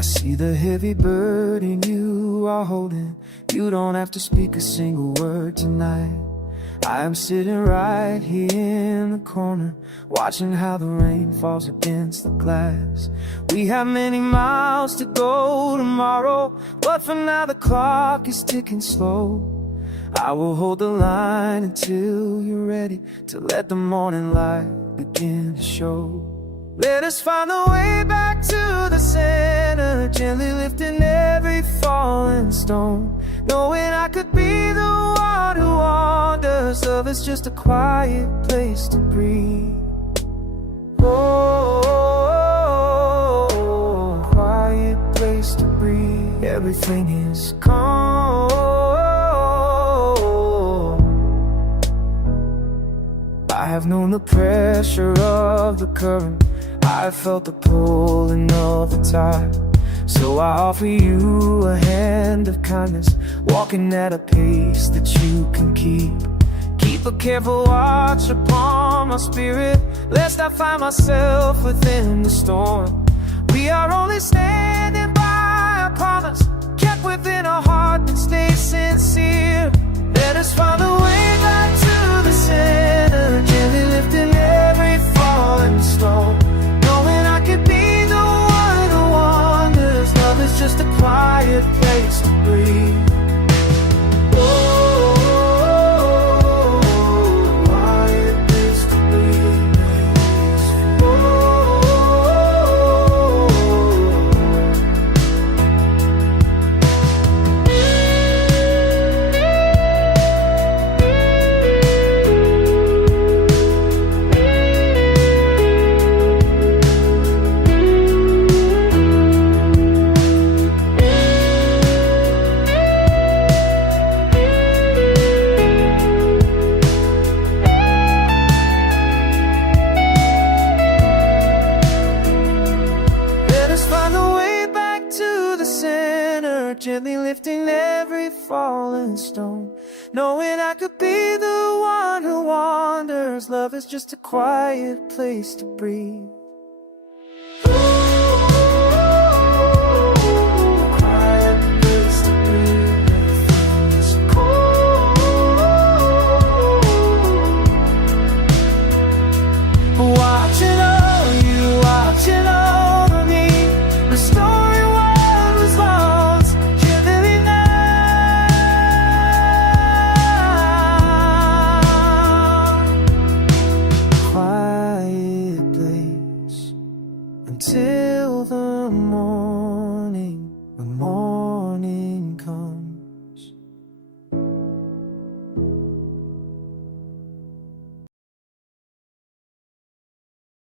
I see the heavy burden you are holding. You don't have to speak a single word tonight. I am sitting right here in the corner, watching how the rain falls against the glass. We have many miles to go tomorrow, but for now the clock is ticking slow. I will hold the line until you're ready to let the morning light begin to show. Let us find the way back to the center, gently lifting every fallen stone, knowing I could be the one who wanders. Love is just a quiet place to breathe. Oh, quiet place to breathe. Everything is calm. I have known the pressure of the current, I felt the pulling of the tide. So I offer you a hand of kindness, walking at a pace that you can keep. Keep a careful watch upon my spirit, lest I find myself within the storm. We are only standing by a promise, kept within a heart that stays sincere. Let us find a way back to the center, gently lifting every fallen stone, knowing I could be the one who wanders. Love is just a quiet place to breathe. Gently lifting every fallen stone, knowing I could be the one who wanders. Love is just a quiet place to breathe. Quiet place to breathe. Everything's cold. Watching over you, watching over me, restoring what was lost. Till